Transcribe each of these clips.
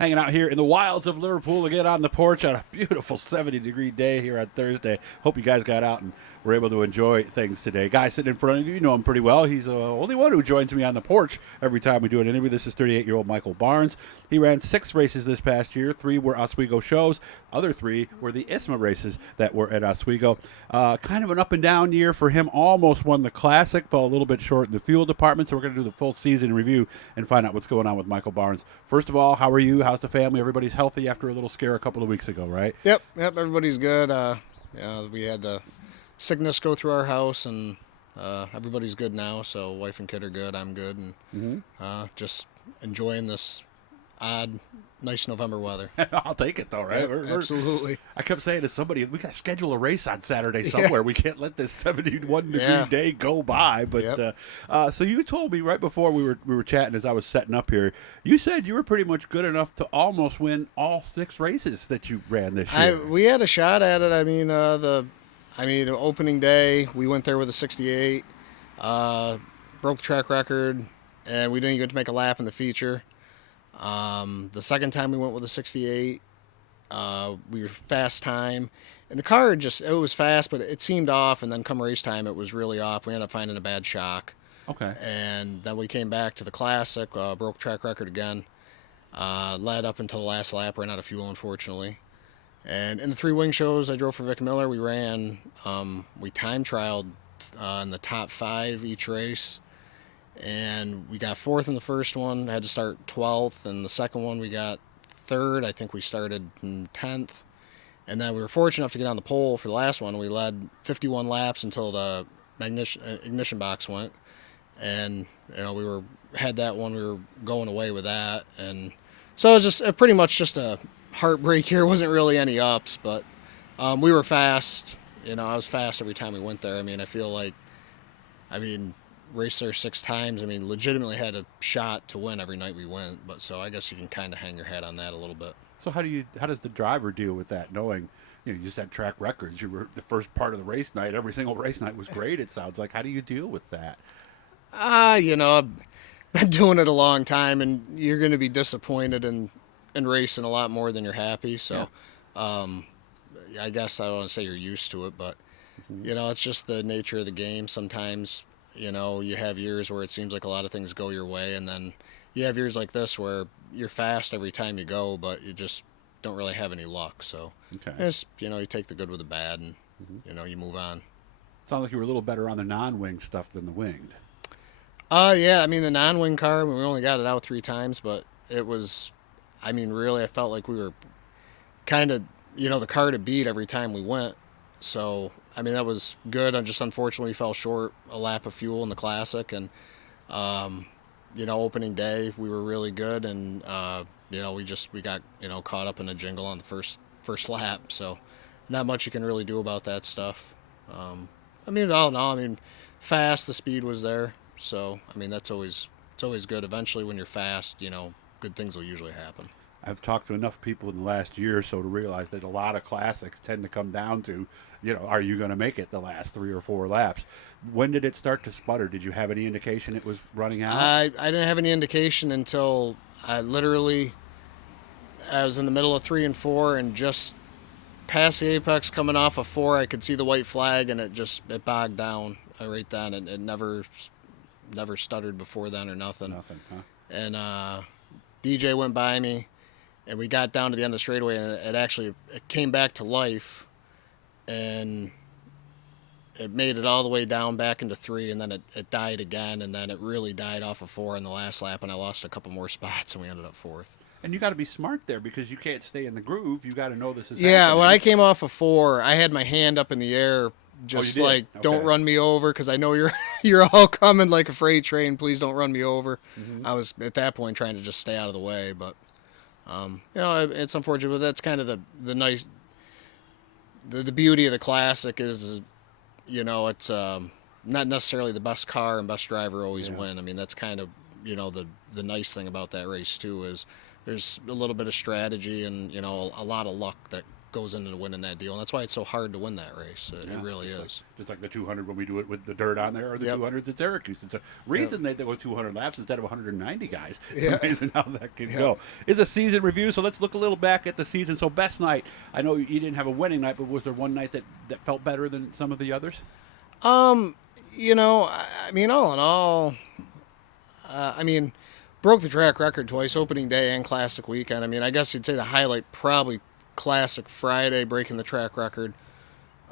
hanging out here in the wilds of Liverpool again on the porch on a beautiful 70-degree day here on Thursday. Hope you guys got out and were able to enjoy things today. Guy sitting in front of you know him pretty well. He's the only one who joins me on the porch every time we do an interview. This is 38-year-old Michael Barnes. He ran 6 races this past year. 3 were Oswego shows. Other 3 were the ISMA races that were at Oswego. Kind of an up-and-down year for him. Almost won the Classic. Fell a little bit short in the fuel department, so we're going to do the full season review and find out what's going on with Michael Barnes. First of all, how are you? How's the family? Everybody's healthy after a little scare a couple of weeks ago, right? Yep, everybody's good. We had the sickness go through our house, and everybody's good now, so wife and kid are good, I'm good, and just enjoying this odd, nice November weather. I'll take it, though, right? Yep, absolutely. I kept saying to somebody, we got to schedule a race on Saturday somewhere. Yeah. We can't let this 71-degree day go by. But so you told me right before we were chatting as I was setting up here, you said you were pretty much good enough to almost win all 6 races that you ran this year. We had a shot at it. I mean, opening day, we went there with a 68, broke the track record, and we didn't even get to make a lap in the feature. The second time we went with a 68, we were fast time, and the car it was fast, but it seemed off, and then come race time, it was really off. We ended up finding a bad shock. Okay. And then we came back to the Classic, broke track record again, led up until the last lap, ran out of fuel, unfortunately. And in the 3 wing shows I drove for Vic Miller, we ran, we time trialed in the top 5 each race. And we got 4th in the first one, had to start 12th, and the second one we got 3rd. I think we started in 10th. And then we were fortunate enough to get on the pole for the last one. We led 51 laps until the ignition box went. And, we had that one, we were going away with that. And so it was just pretty much just a heartbreak here. It wasn't really any ups, but we were fast. I was fast every time we went there. Raced there 6 times. Legitimately had a shot to win every night we went. But so I guess you can kind of hang your hat on that a little bit. So how does the driver deal with that, knowing you just had track records? You were the first part of the race night. Every single race night was great. It sounds like. How do you deal with that? I've been doing it a long time, and you're going to be disappointed in racing a lot more than you're happy. So, I guess I don't want to say you're used to it, but it's just the nature of the game. Sometimes. You have years where it seems like a lot of things go your way, and then you have years like this where you're fast every time you go, but you just don't really have any luck. So, you take the good with the bad, and, you move on. Sounds like you were a little better on the non-wing stuff than the winged. The non-wing car, we only got it out 3 times, but it was, really, I felt like we were kind of, the car to beat every time we went. So, that was good. Just unfortunately, we fell short a lap of fuel in the Classic. And, opening day, we were really good. And, we got, caught up in a jingle on the first lap. So, not much you can really do about that stuff. All in all, fast, the speed was there. So, it's always good. Eventually, when you're fast, good things will usually happen. I've talked to enough people in the last year or so to realize that a lot of classics tend to come down to, are you going to make it the last 3 or 4 laps? When did it start to sputter? Did you have any indication it was running out? I didn't have any indication until I was in the middle of 3 and 4 and just past the apex coming off of 4, I could see the white flag, and it bogged down right then. It never stuttered before then or nothing. Nothing, huh? And DJ went by me. And we got down to the end of the straightaway, and it came back to life, and it made it all the way down back into 3, and then it died again, and then it really died off of 4 in the last lap, and I lost a couple more spots, and we ended up 4th. And you got to be smart there because you can't stay in the groove. You got to know this is happening. happening. When I came off of 4, I had my hand up in the air, just don't run me over, because I know you're all coming like a freight train. Please don't run me over. Mm-hmm. I was at that point trying to just stay out of the way, but. It's unfortunate, but that's kind of the nice, the beauty of the Classic is, it's not necessarily the best car and best driver always win. That's kind of, the nice thing about that race too is there's a little bit of strategy and, a lot of luck that goes into winning that deal, and that's why it's so hard to win that race. It really is. Just like the 200 when we do it with the dirt on there, or the Yep. 200s at Syracuse. It's a reason they go 200 laps instead of 190 guys. It's Yeah. amazing how that can go. It's a season review, so let's look a little back at the season. So best night. I know you didn't have a winning night, but was there one night that felt better than some of the others? You know, I mean, all in all, I mean, broke the track record twice, opening day and Classic weekend. I mean, I guess you'd say the highlight probably Classic Friday, breaking the track record.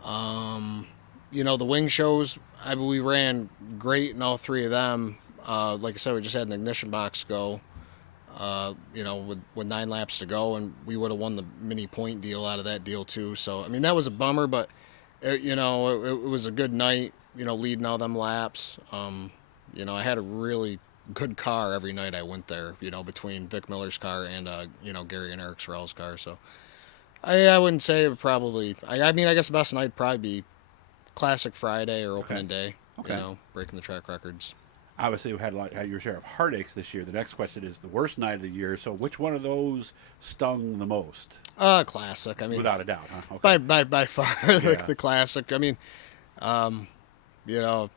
You know, the wing shows, we ran great in all three of them. Like I said, we just had an ignition box go, you know, with 9 laps to go, and we would have won the mini point deal out of that deal too. So, I mean, that was a bummer, but, you know, it was a good night, you know, leading all them laps. You know, I had a really good car every night I went there, you know, between Vic Miller's car and, you know, Gary and Eric Sorrell's car. So I wouldn't say it would probably, I mean, I guess the best night would probably be Classic Friday or opening day, you know, breaking the track records. Obviously, we had your share of heartaches this year. The next question is the worst night of the year. So which one of those stung the most? Classic. I mean, without a doubt, huh? Okay. By far, the Classic. I mean, you know,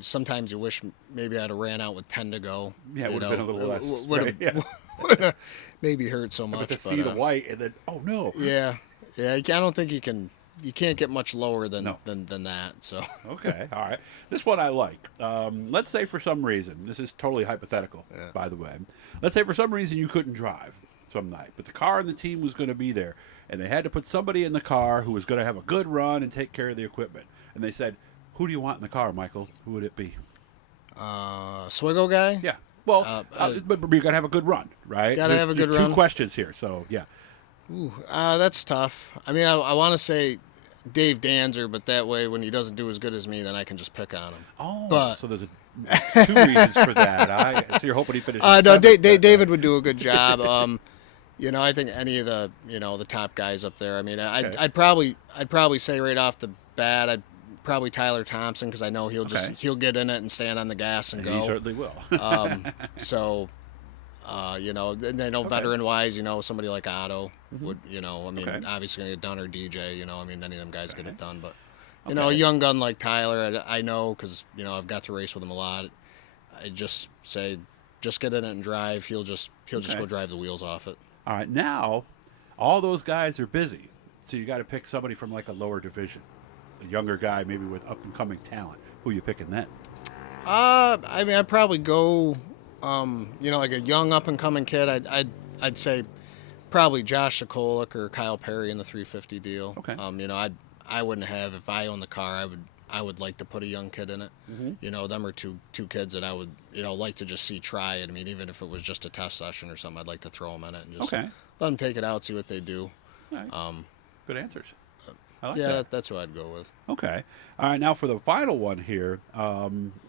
sometimes you wish maybe I'd have ran out with 10 to go. Yeah, it would have been a little less. Would have maybe hurt so much. But to see the white and then, oh no. Yeah. I don't think you can't get much lower than that. So. Okay, all right. This one I like. Let's say for some reason, this is totally hypothetical, by the way. Let's say for some reason you couldn't drive some night, but the car and the team was going to be there, and they had to put somebody in the car who was going to have a good run and take care of the equipment. And they said, "Who do you want in the car, Michael? Who would it be?" Oswego guy? Yeah. Well, but you got to have a good run, right? Got to have a good run. 2 questions here, so yeah. Ooh, that's tough. I mean, I want to say Dave Danzer, but that way when he doesn't do as good as me, then I can just pick on him. Oh, but, so there's 2 reasons for that. So you're hoping he finishes. No, David would do a good job. You know, I think any of the the top guys up there. I mean, I'd probably say right off the bat, I'd probably Tyler Thompson, because I know he'll get in it and stand on the gas and go. He certainly will. So. You know, and I know veteran wise, you know, somebody like Otto would, you know, I mean, obviously going to get done, or DJ, you know, I mean, any of them guys get it done, but, you know, a young gun like Tyler, I know, because, you know, I've got to race with him a lot. I just say, just get in it and drive. He'll just go drive the wheels off it. All right, now, all those guys are busy, so you got to pick somebody from like a lower division, a younger guy, maybe with up and coming talent. Who are you picking then? I mean, I'd probably go. You know, like a young up-and-coming kid, I'd say probably Josh Sikolik or Kyle Perry in the 350 deal. Okay. You know, I wouldn't have, if I owned the car, I would like to put a young kid in it. You know, them are two kids that I would, you know, like to just see try it. I mean, even if it was just a test session or something, I'd like to throw them in it and just let them take it out, see what they do. All right. Good answers. I like that. That's who I'd go with. Okay. All right, now for the final one here,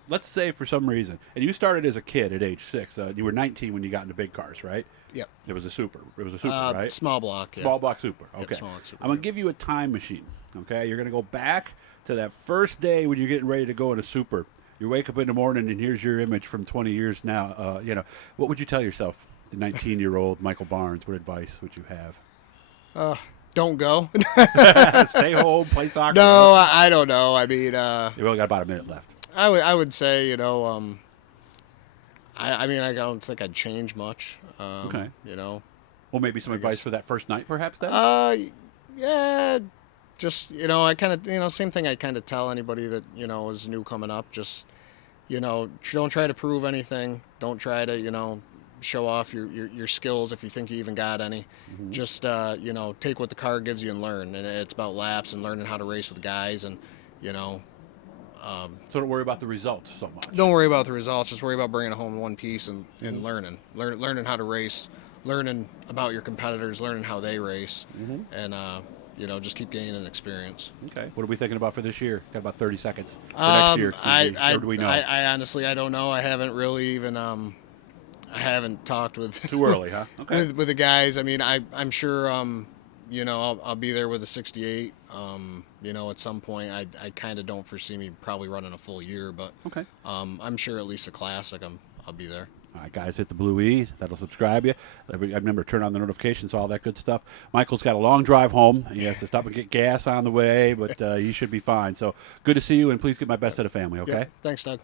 let's say for some reason, and you started as a kid at age 6. You were 19 when you got into big cars, right? Yep. It was a Super, right? Small block, yeah. Small block Super, okay. Yep, small block Super, I'm going to give you a time machine, okay? You're going to go back to that first day when you're getting ready to go in a Super. You wake up in the morning, and here's your image from 20 years now. You know, what would you tell yourself, the 19-year-old Michael Barnes? What advice would you have? Don't go. Stay home, play soccer. No, I don't know. I mean, you've only got about a minute left. I would say, you know, I mean, I don't think I'd change much. You know. Well, maybe some advice for that first night, perhaps, then? Yeah, just, you know, I kind of, you know, same thing I kind of tell anybody that, you know, is new coming up. Just, you know, don't try to prove anything. Don't try to, you know, show off your skills if you think you even got any. Just you know, take what the car gives you and learn. And it's about laps and learning how to race with guys, and you know. So don't worry about the results so much. Don't worry about the results. Just worry about bringing it home in one piece and learning how to race, learning about your competitors, learning how they race, and you know, just keep gaining experience. Okay. What are we thinking about for this year? Got about 30 seconds for next year. Or do we know? I honestly I don't know. I haven't really even I haven't talked with too early, huh? Okay. With the guys. I mean, I'm sure you know, I'll be there with a 68. You know, at some point, I kind of don't foresee me probably running a full year, but I'm sure at least a classic, I'll be there. All right, guys, hit the blue E. That'll subscribe you. Remember, turn on the notifications, all that good stuff. Michael's got a long drive home. He has to stop and get gas on the way, but he should be fine. So good to see you, and please give my best to the family, okay? Thanks, Doug.